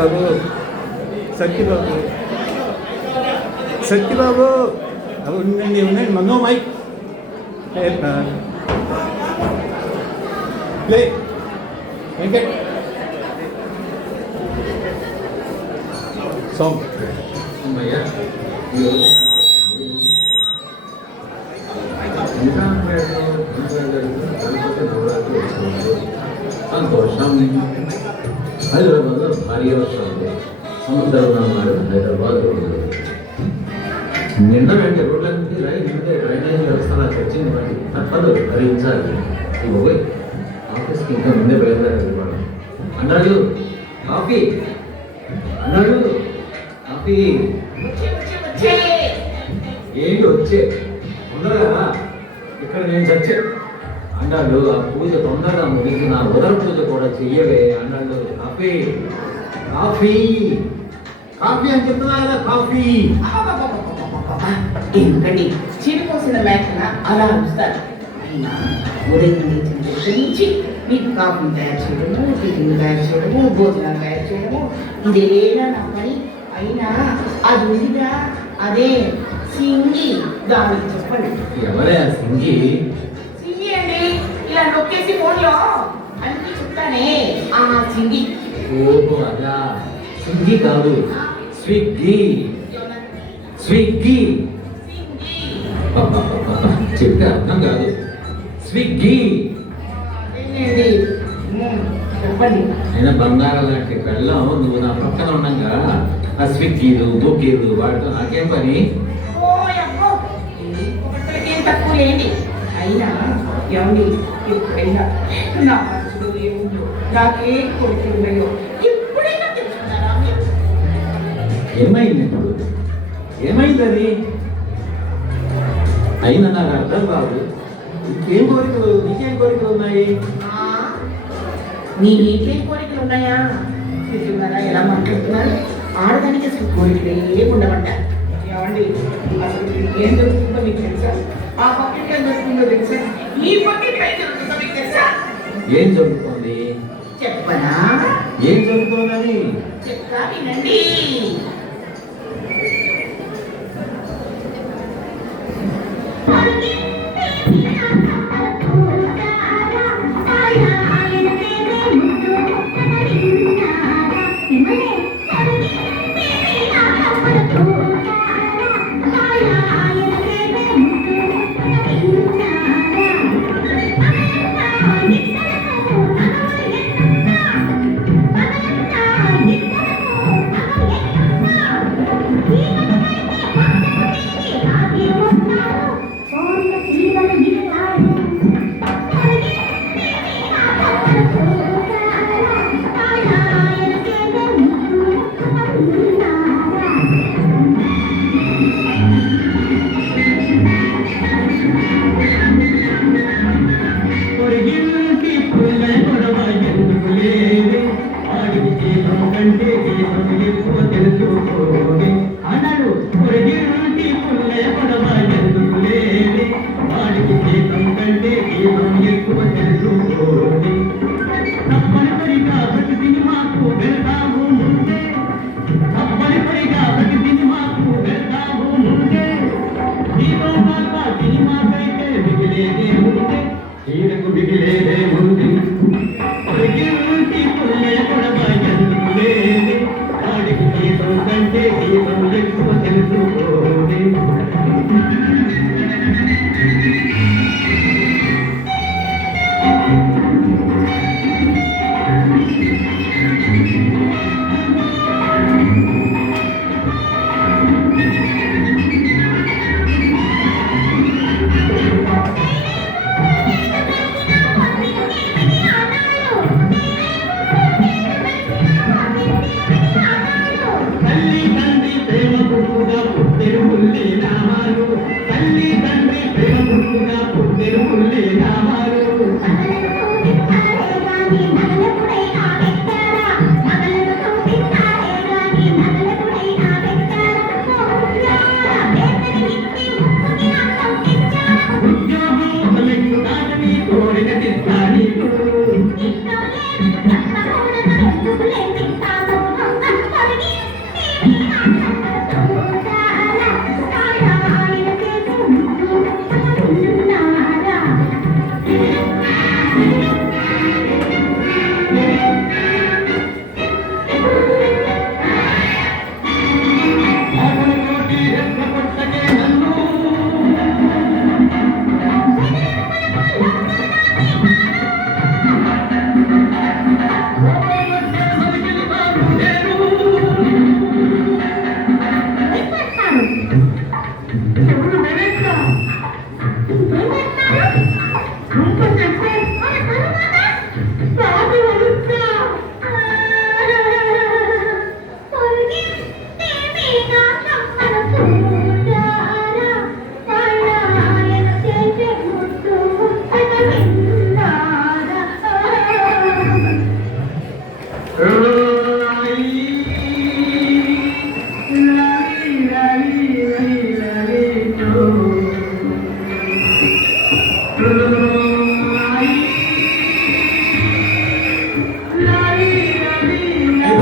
సత్యబాబు సత్యబాబు సత్యబాబు ఉండండి ఉండండి మనో mic play Venkat song సంతోషం. హైదరాబాద్లో భారీ వర్షం ఉంది. సముద్రం అన్నాడు హైదరాబాద్ రోడ్లు నిన్న వెంటే రోడ్లన్నీ నింటే డ్రైనేజ్ వ్యవస్థ చర్చింది. మరి తప్పదు భరించాలి. ఇవ్వబోయ్ ఆఫీస్కి ఇంకా ముందే బయలుదేరాలి. వాడు అన్నాడు కాఫీ అన్నాడు కాఫీ ఏంటి వచ్చే తొందరగా ఇక్కడ నేను చచ్చా అన్నాడు. ఆ పూజ తొందరగా ముగిసి నా ఉదర పూజ కూడా చెయ్యవే అన్నాడు. కాఫీ కాఫీ కాఫీ అని చెప్తున్నా కదా కాఫీ. ఎందుకండి చిరిపోసిన మేకన అలా ఉంచుతారు. అయినా ఉదయం నుంచి మీకు కాఫీ తయారు చేయడము, టిఫిన్ తయారు చేయడము, భోజనాలు తయారు చేయడము ఇదేనా నా పని. అయినా అది ఉందిగా అదే సింగి, దానికి చెప్పండి. ఎవరే ఆ సింగి? సింగి అండి, ఇలా నొక్కేసి ఫోన్లో అన్ని చెప్తానే ఆ సింగి. ఓహో అదా, సింగి కాదు స్విగ్గీ. స్విగ్గీ చెప్తే అర్థం కాదు. స్విగ్గీ చెప్పండి. అయినా బంగారం లాంటి పెళ్ళం నువ్వు నా పక్కన ఉండగా ఆ స్విగ్గీలు బుగ్గీలు వాటితో నాకేం పని? ఒకటికేం తక్కువ లేండి. అయినా ఏమండి ఎప్పుడైనా నా మనసులో ఏముందో, నాకేం కోరుకున్నాయో ఎప్పుడైనా తెలుసుకున్నారా? ఏమైంది ఇప్పుడు? ఏమైందని అయినా నాకు అర్థం కాదు. ఇంకేం కోరికలు, నీకేం కోరికలు ఉన్నాయి? నీకేం కోరికలు ఉన్నాయా? చూస్తున్నారా ఎలా మాట్లాడుతున్నారు? ఆడదానికి అసలు కోరికలు ఏముండవంట. ఏమండి అసలు ఏం జరుగుతుందో మీకు తెలుసా? ఆ పక్కకి ఏం జరుగుతుందో తెలుసా? ఈ పక్కకి ఏం జరుగుతుందో మీకు తెలుసా? ఏం జరుగుతుంది చెప్పనా? ఏం జరుగుతుందని చెప్తా వినండి.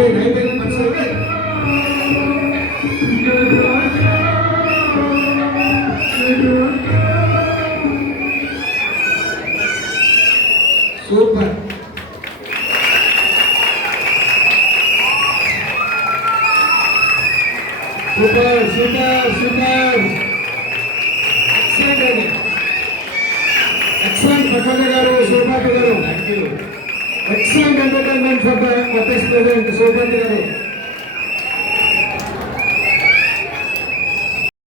అయిపోయింది మనసు అయిపోయింది. Super. Super super super. Excellent అండి, ఎక్సలెంట్ పట్వాల గారు, సూపర్ గారు. Thank you. Excellent entertainment for the president super గారు.